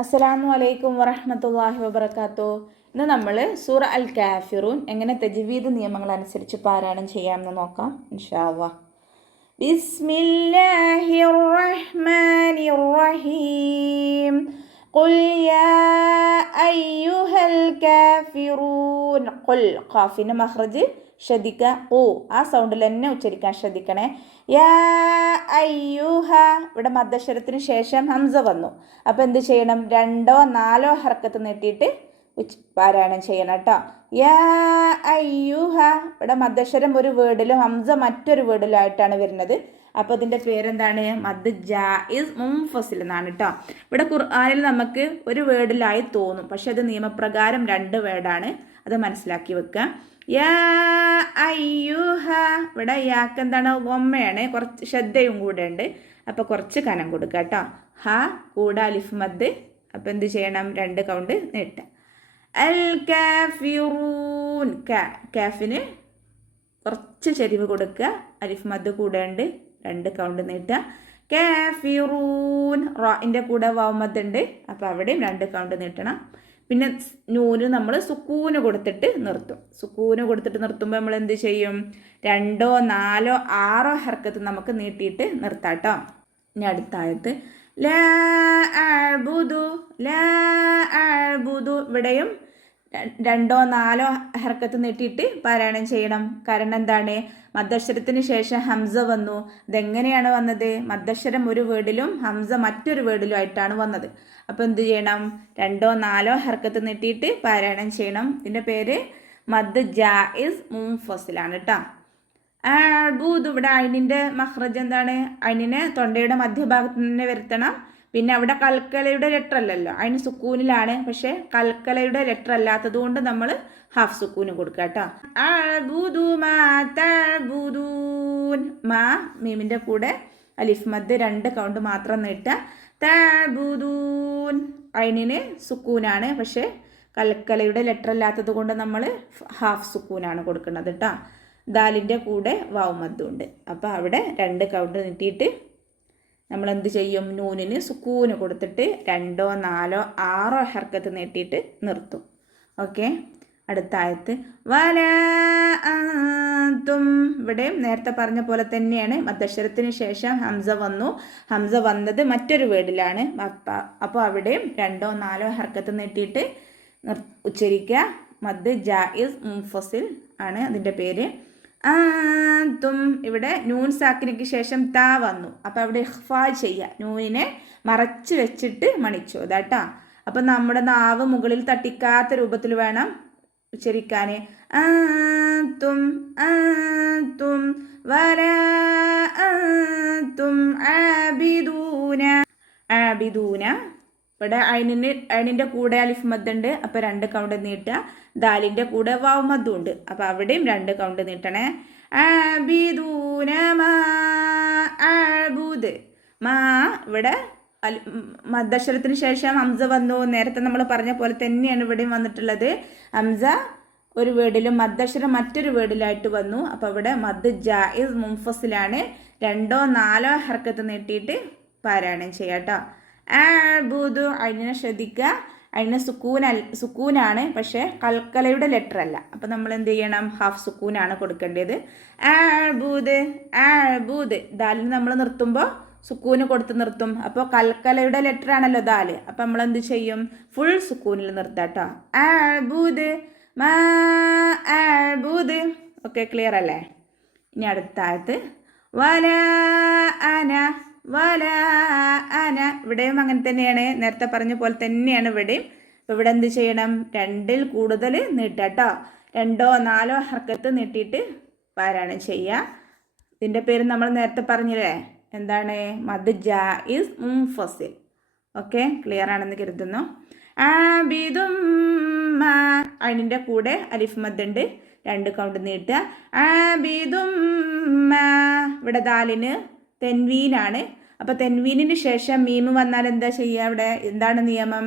അസ്സലാമു അലൈക്കും വറഹ്മത്തുള്ളാഹി വബറകാതുഹു. ഇന്ന് നമ്മൾ സൂറ അൽ കാഫിറൂൻ എങ്ങനെ തജ്വീദ് നിയമങ്ങൾ അനുസരിച്ച് പാരായണം ചെയ്യാമെന്ന് നോക്കാം ഇൻഷാ അല്ലാഹ്. ബിസ്മില്ലാഹിർ റഹ്മാനിർ റഹീം. ഖുൽ യാ അയ്യുഹൽ കാഫിറൂൻ. ഖുൽ ഖാഫിന്റെ മഖ്റജ് ശ്രദ്ധിക്കുക. ഓ ആ സൗണ്ടിൽ തന്നെ ഉച്ചരിക്കാൻ ശ്രദ്ധിക്കണേ. യാ അയ്യൂഹ, ഇവിടെ മദ്ദക്ഷരത്തിന് ശേഷം ഹംസ വന്നു. അപ്പോൾ എന്ത് ചെയ്യണം? 2 or 4 ഹർക്കത്ത് നീട്ടിയിട്ട് പാരായണം ചെയ്യണം കേട്ടോ. യാ അയ്യൂഹ, ഇവിടെ മദ്ദക്ഷരം ഒരു വേർഡിലും ഹംസ മറ്റൊരു വേർഡിലും ആയിട്ടാണ് വരുന്നത്. അപ്പോൾ ഇതിൻ്റെ പേരെന്താണ്? മദ് ജായിസ് മുൻഫസിൽ എന്നാണ് കേട്ടോ. ഇവിടെ ഖുർആനിൽ നമുക്ക് ഒരു വേർഡിലായി തോന്നും, പക്ഷെ അത് നിയമപ്രകാരം 2 വേർഡാണ്. അത് മനസ്സിലാക്കി വെക്കുക. യാ അയ്യൂഹ, ഇവിടെ യാക്ക് എന്താണ്? ഒമ്മയാണ്, കുറച്ച് ശ്രദ്ധയും കൂടെ ഉണ്ട്. അപ്പോൾ കുറച്ച് കനം കൊടുക്കുക കേട്ടോ. ഹ കൂടെ അലിഫ് മദ്. അപ്പോൾ എന്ത് ചെയ്യണം? 2 കൗണ്ട് നീട്ടുക. അൽ കാഫിറൂൻ, കാഫിന് കുറച്ച് ചെരിവ് കൊടുക്കുക. അലിഫ് മദ് കൂടെ ഉണ്ട്, 2 കൗണ്ട് നീട്ടുക. കാഫിറൂൻ, റാഇൻ്റെ കൂടെ വാവ് മദ് ഉണ്ട്, അപ്പോൾ അവിടെയും 2 കൗണ്ട് നീട്ടണം. പിന്നെ നൂന് നമ്മൾ സുക്കൂന് കൊടുത്തിട്ട് നിർത്തും. സുക്കൂന് കൊടുത്തിട്ട് നിർത്തുമ്പോൾ നമ്മൾ എന്ത് ചെയ്യും? 2 or 4 or 6 ഹർക്കത്ത് നമുക്ക് നീട്ടിയിട്ട് നിർത്താം കേട്ടോ. ഇനി അടുത്ത ആയത്ത് ലാ അഅ്ബുദു. ലാ അഅ്ബുദു, ഇവിടെയും 2 or 4 ഹർക്കത്ത് നീട്ടിയിട്ട് പാരായണം ചെയ്യണം. കാരണം എന്താണ്? മദ്ദക്ഷരത്തിന് ശേഷം ഹംസ വന്നു. ഇതെങ്ങനെയാണ് വന്നത്? മദ്ദക്ഷരം ഒരു വേർഡിലും ഹംസ മറ്റൊരു വേർഡിലും ആയിട്ടാണ് വന്നത്. അപ്പോൾ എന്ത് ചെയ്യണം? 2 or 4 ഹർക്കത്ത് നീട്ടിയിട്ട് പാരായണം ചെയ്യണം. ഇതിൻ്റെ പേര് മദ് ജായിസ് മുൻഫസിലാണ് കേട്ടോ. അഅ്ബുദു, ഇവിടെ അയിനിൻ്റെ മഖ്റജ് എന്താണ്? അയിനിനെ തൊണ്ടയുടെ മധ്യഭാഗത്ത് തന്നെ വരുത്തണം. പിന്നെ അവിടെ കൽക്കലയുടെ ലെറ്റർ അല്ലല്ലോ, അതിന് സുക്കൂനിലാണ്. പക്ഷെ കൽക്കലയുടെ ലെറ്റർ അല്ലാത്തത് കൊണ്ട് നമ്മൾ ഹാഫ് സുക്കൂന് കൊടുക്കുക കേട്ടോ. അഅ്ബുദു മാ തഅ്ബുദൂൻ. മാ മീമിൻ്റെ കൂടെ അലിഫ് മദ് 2 കൗണ്ട് മാത്രം നീട്ടുക. തഅ്ബുദൂൻ, അയിനിന് സുക്കൂനാണ്, പക്ഷെ കൽക്കലയുടെ ലെറ്റർ അല്ലാത്തത് കൊണ്ട് നമ്മൾ ഹാഫ് സുക്കൂനാണ് കൊടുക്കുന്നത് കേട്ടോ. ദാലിൻ്റെ കൂടെ വാവ് മദ്ദും ഉണ്ട്. അപ്പോൾ അവിടെ 2 കൗണ്ട് നീട്ടിയിട്ട് നമ്മൾ എന്ത് ചെയ്യും? നൂനിന് സുക്കൂന് കൊടുത്തിട്ട് 2 or 4 or 6 ഹർക്കത്ത് നീട്ടിയിട്ട് നിർത്തും. ഓക്കെ, അടുത്ത ആയത്ത് വലാ അൻതും. ഇവിടെയും നേരത്തെ പറഞ്ഞ പോലെ തന്നെയാണ്. മദ്ദക്ഷരത്തിന് ശേഷം ഹംസ വന്നു. ഹംസ വന്നത് മറ്റൊരു വേർഡിലാണ്. അപ്പോൾ അവിടെയും 2 or 4 ഹർക്കത്ത് നീട്ടിയിട്ട് ഉച്ചരിക്കുക. മദ് ജായിസ് മുൻഫസിൽ ആണ് അതിൻ്റെ പേര്. ആന്തും, ഇവിടെ നൂൻ സാക്കിനയ്ക്ക് ശേഷം താ വന്നു. അപ്പോൾ അവിടെ ഇഖ്ഫാ ചെയ്യുക. നൂനിനെ മറച്ച് വെച്ചിട്ട് മണിച്ചു അതാട്ടാ. അപ്പം നമ്മുടെ നാവ് മുകളിൽ തട്ടിക്കാത്ത രൂപത്തിൽ വേണം ഉച്ചരിക്കാൻ. ആന്തും ആന്തും വലാ ആന്തും ആബിദൂന. ആബിദൂന, ഇവിടെ അയിനിൻ്റെ കൂടെ അലിഫ് മദ് ഉണ്ട്, അപ്പോൾ 2 കൗണ്ട് നീട്ടുക. ദാലിൻ്റെ കൂടെ വാവ് മദ്ദും ഉണ്ട്, അപ്പോൾ അവിടെയും 2 കൗണ്ട് നീട്ടണേ. ആബിദൂന മാ അഅ്ബുദ്. മാ, ഇവിടെ മദ്ദക്ഷരത്തിന് ശേഷം ഹംസ വന്നു. നേരത്തെ നമ്മൾ പറഞ്ഞ പോലെ തന്നെയാണ് ഇവിടെയും വന്നിട്ടുള്ളത്. ഹംസ ഒരു വേർഡിലും മദ്ദക്ഷരം മറ്റൊരു വേർഡിലായിട്ട് വന്നു. അപ്പോൾ ഇവിടെ മദ് ജായിസ് മുൻഫസിലാണ്. 2 or 4 ഹർക്കത്ത് നീട്ടിയിട്ട് പാരായണം ചെയ്യാം കേട്ടോ. അഅ്ബുദു, അതിനെ ശ്രദ്ധിക്കുക. അതിന് സുക്കൂനാണ്, പക്ഷേ കൽക്കലയുടെ ലെറ്റർ അല്ല. അപ്പോൾ നമ്മൾ എന്ത് ചെയ്യണം? ഹാഫ് സുക്കൂനാണ് കൊടുക്കേണ്ടത്. അഅ്ബുദ് അഅ്ബുദ്, ദാലിന് നമ്മൾ നിർത്തുമ്പോൾ സുക്കൂന് കൊടുത്ത് നിർത്തും. അപ്പോൾ കൽക്കലയുടെ ലെറ്റർ ആണല്ലോ ദാല്. അപ്പോൾ നമ്മൾ എന്ത് ചെയ്യും? ഫുൾ സുക്കൂനിൽ നിർത്താം കേട്ടോ. അഅ്ബുദ് മാ അഅ്ബുദ്. ഓക്കെ, ക്ലിയർ അല്ലേ? ഇനി അടുത്ത ആയത്ത് വലാ അന. വലാ അന, ഇവിടെയും അങ്ങനെ തന്നെയാണ്. നേരത്തെ പറഞ്ഞ പോലെ തന്നെയാണ് ഇവിടെയും. അപ്പോൾ ഇവിടെ എന്ത് ചെയ്യണം? 2ൽ കൂടുതൽ നീട്ടുക കേട്ടോ. 2 or 4 ഹർക്കത്ത് നീട്ടിയിട്ട് പാരായണം ചെയ്യുക. ഇതിൻ്റെ പേര് നമ്മൾ നേരത്തെ പറഞ്ഞില്ലേ, എന്താണ്? മദ് ജായിസ് മുൻഫസിൽ. ഓക്കെ, ക്ലിയർ ആണെന്ന് കരുതുന്നു. ആബിദും മാ, അതിൻ്റെ കൂടെ അലിഫ് മദ് ഉണ്ട്, 2 കൗണ്ട് നീട്ടുക. ആബിദും മാ, ഇവിടെ ദാലിന് തെൻവീനാണ്. അപ്പോൾ തെൻവീനിന് ശേഷം മീമ് വന്നാൽ എന്താ ചെയ്യുക? അവിടെ എന്താണ് നിയമം?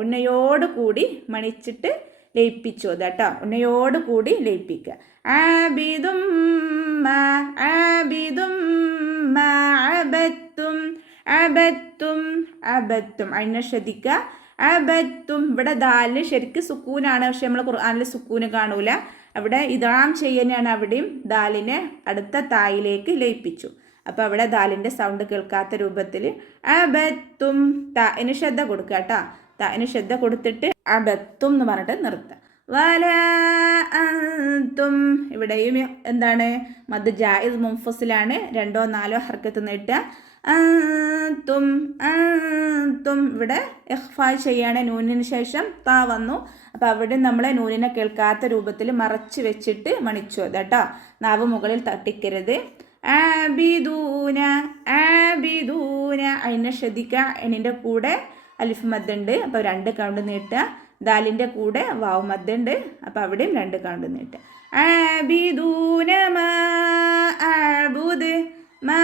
ഉന്നയോട് കൂടി മണിച്ചിട്ട് ലയിപ്പിച്ചു കേട്ടോ. ഉന്നയോട് കൂടി ലയിപ്പിക്കുക. ആബിദും മാ ആബിദും മാ അബത്തും അബത്തും അബത്തും അതിനെ ശ്രദ്ധിക്കുക. അബത്തും ഇവിടെ ദാലിന് ശരിക്കും സുക്കൂനാണ്, പക്ഷെ നമ്മൾ ഖുർആനിൽ സുക്കൂന് കാണൂല. അവിടെ ഇദാം ചെയ്യാനാണ് അവിടെയും ദാലിനെ അടുത്ത തായിലേക്ക് ലയിപ്പിച്ചു. അപ്പോൾ അവിടെ ദാലിൻ്റെ സൗണ്ട് കേൾക്കാത്ത രൂപത്തിൽ അബത്തും താന് ശ്രദ്ധ കൊടുക്കുക കേട്ടോ. താന് ശ്രദ്ധ കൊടുത്തിട്ട് അബത്തും എന്ന് പറഞ്ഞിട്ട് നിർത്തുക. വല അന്തും ഇവിടെയും എന്താണ് മദ് ജായിസ് മുൻഫസിലാണ്, 2 or 4 ഹർക്കത്ത് നീട്ടുക. അന്തും അന്തും ഇവിടെ ഇഖ്ഫാ ചെയ്യാണ്, നൂനിന് ശേഷം താ വന്നു. അപ്പോൾ അവിടെ നമ്മളെ നൂനിനെ കേൾക്കാത്ത രൂപത്തിൽ മറച്ച് വെച്ചിട്ട് മണിച്ചു കേട്ടോ. നാവ് മുകളിൽ തട്ടിക്കരുത്. ആബിദൂന ആബിദൂന അതിനെ ശ്രദ്ധിക്കുക. എണ്ണിൻ്റെ കൂടെ അലിഫ് മദ് ഉണ്ട്, അപ്പോൾ 2 കൗണ്ട് നീട്ടുക. ദാലിൻ്റെ കൂടെ വാവ് മദ് ഉണ്ട്, അപ്പോൾ അവിടെയും 2 കൗണ്ട് നീട്ടുക. ആബിദൂന മാ അഅ്ബുദ് മാ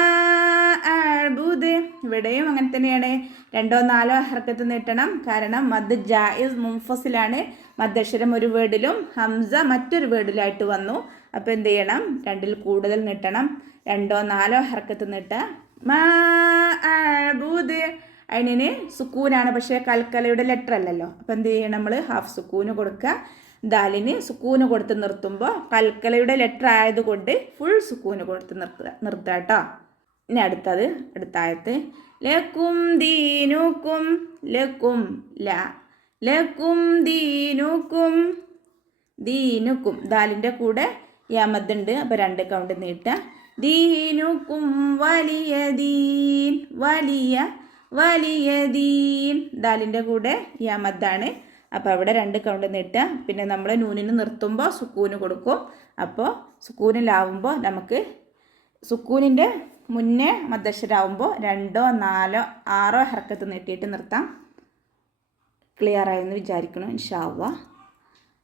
അഅ്ബുദ് ഇവിടെയും അങ്ങനെ തന്നെയാണ്, 2 or 4 ഹർക്കത്ത് നീട്ടണം. കാരണം മദ് ജായിസ് മുൻഫസിലാണ്, മദ്ദക്ഷരം ഒരു വേർഡിലും ഹംസ മറ്റൊരു വേർഡിലായിട്ട് വന്നു. അപ്പോൾ എന്ത് ചെയ്യണം, 2ൽ കൂടുതൽ നീട്ടണം, 2 or 4 ഹർക്കത്ത് നീട്ടുക. മാ അഅ്ബുദ് അതിന് സുക്കൂനാണ്, പക്ഷേ കൽക്കലയുടെ ലെറ്റർ അല്ലല്ലോ. അപ്പോൾ എന്ത് ചെയ്യണം, നമ്മൾ ഹാഫ് സുക്കൂന് കൊടുക്കുക. ദാലിന് സുക്കൂന് കൊടുത്ത് നിർത്തുമ്പോൾ കൽക്കലയുടെ ലെറ്റർ ആയതുകൊണ്ട് ഫുൾ സുക്കൂന് കൊടുത്ത് നിർത്തുക കേട്ടോ. ഇനി അടുത്ത ആയത്ത് ലക്കും ദീനുക്കും ലക്കും ലക്കും ദീനുക്കും ദീനുക്കും ദാലിൻ്റെ കൂടെ യമദുണ്ട്, അപ്പോൾ 2 കൗണ്ട് നീട്ടുക. ദീനുക്കും വലിയ ദീൻ വലിയ ദീൻ ദാലിൻ്റെ കൂടെ യമദ്ദാണ്, അപ്പോൾ അവിടെ 2 കൗണ്ട് നീട്ടുക. പിന്നെ നമ്മൾ നൂനിന് നിർത്തുമ്പോൾ സുക്കൂന് കൊടുക്കും. അപ്പോൾ സുക്കൂനിലാവുമ്പോൾ നമുക്ക് സുക്കൂനിൻ്റെ മുന്നേ മദ്ദക്ഷരാവുമ്പോൾ 2 or 4 or 6 ഹർക്കത്ത് നീട്ടിയിട്ട് നിർത്താം. ക്ലിയർ ആയെന്ന് വിചാരിക്കണം. ഇൻഷാ അല്ലാഹ്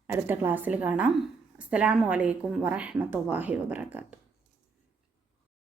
അടുത്ത ക്ലാസ്സിൽ കാണാം. അസ്സലാമു അലൈക്കും വറഹ്മത്തുള്ളാഹി വബറകാതുഹു.